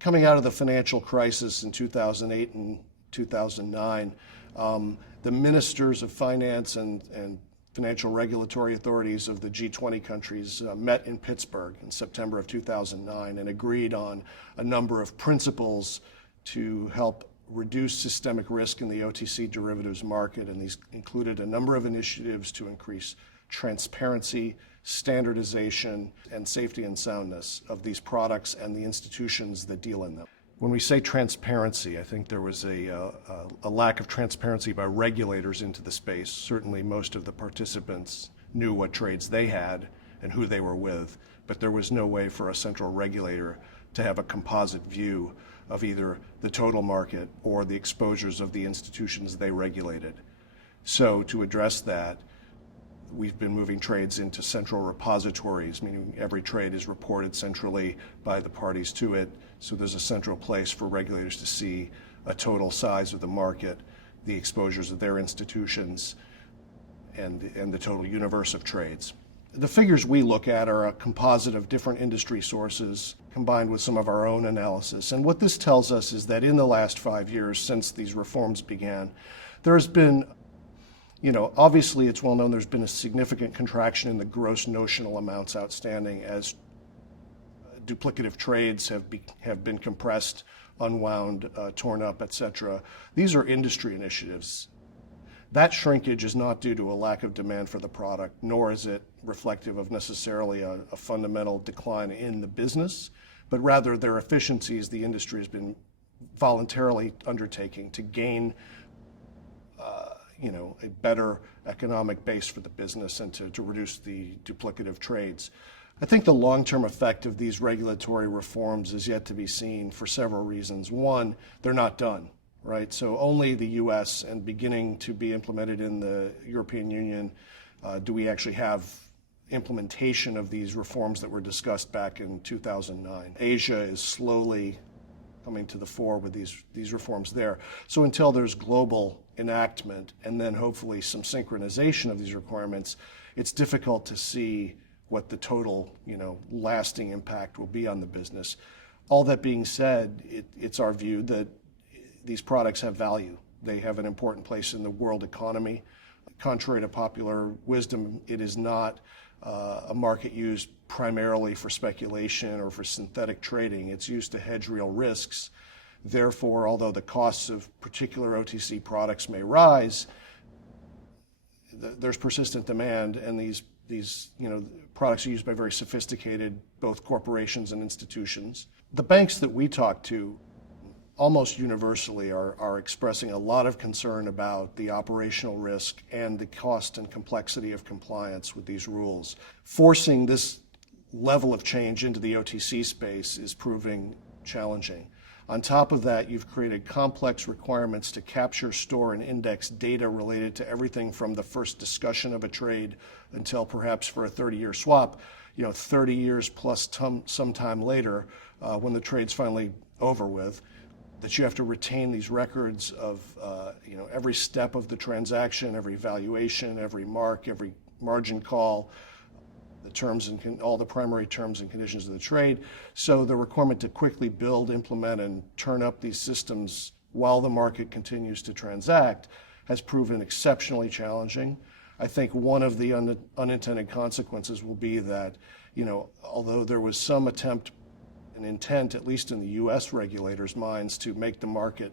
Coming out of the financial crisis in 2008 and 2009, the ministers of finance and financial regulatory authorities of the G20 countries met in Pittsburgh in September of 2009 and agreed on a number of principles to help reduce systemic risk in the OTC derivatives market. And these included a number of initiatives to increase transparency, standardization, and safety and soundness of these products and the institutions that deal in them. When we say transparency, I think there was a lack of transparency by regulators into the space. Certainly most of the participants knew what trades they had and who they were with, but there was no way for a central regulator to have a composite view of either the total market or the exposures of the institutions they regulated. So to address that, we've been moving trades into central repositories, meaning every trade is reported centrally by the parties to it. So there's a central place for regulators to see a total size of the market, the exposures of their institutions, and the total universe of trades. The figures we look at are a composite of different industry sources combined with some of our own analysis. And what this tells us is that in the last 5 years since these reforms began, there has been, obviously it's well known there's been a significant contraction in the gross notional amounts outstanding as duplicative trades have been compressed, unwound, torn up, etc. These are industry initiatives. That shrinkage is not due to a lack of demand for the product, nor is it reflective of necessarily a fundamental decline in the business, but rather their efficiencies the industry has been voluntarily undertaking to gain a better economic base for the business and to reduce the duplicative trades. I think the long-term effect of these regulatory reforms is yet to be seen for several reasons. One, they're not done, right? So only the US and beginning to be implemented in the European Union do we actually have implementation of these reforms that were discussed back in 2009. Asia is slowly coming to the fore with these reforms there. So until there's global enactment and then hopefully some synchronization of these requirements, it's difficult to see what the total, lasting impact will be on the business. All that being said, it's our view that these products have value. They have an important place in the world economy. Contrary to popular wisdom, it is not a market used primarily for speculation or for synthetic trading. It's used to hedge real risks. Therefore, although the costs of particular OTC products may rise, there's persistent demand, and these products are used by very sophisticated both corporations and institutions. The banks that we talk to almost universally are expressing a lot of concern about the operational risk and the cost and complexity of compliance with these rules. Forcing this level of change into the OTC space is proving challenging. On top of that, you've created complex requirements to capture, store, and index data related to everything from the first discussion of a trade until perhaps for a 30-year swap, 30 years plus some time later, when the trade's finally over with, that you have to retain these records of every step of the transaction, every valuation, every mark, every margin call, the terms and all the primary terms and conditions of the trade. So the requirement to quickly build, implement, and turn up these systems while the market continues to transact has proven exceptionally challenging. I think one of the unintended consequences will be that, although there was some attempt and intent, at least in the US regulators' minds, to make the market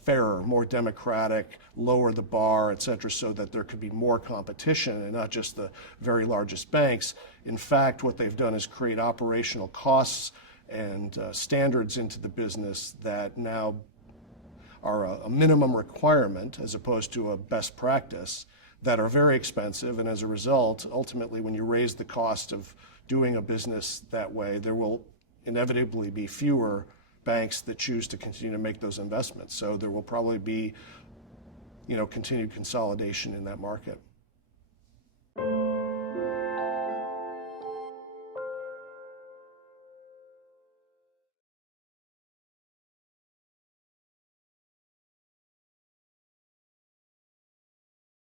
fairer, more democratic, lower the bar, et cetera, so that there could be more competition and not just the very largest banks. In fact, what they've done is create operational costs and standards into the business that now are a minimum requirement as opposed to a best practice that are very expensive. And as a result, ultimately, when you raise the cost of doing a business that way, there will inevitably be fewer banks that choose to continue to make those investments. So there will probably be, continued consolidation in that market.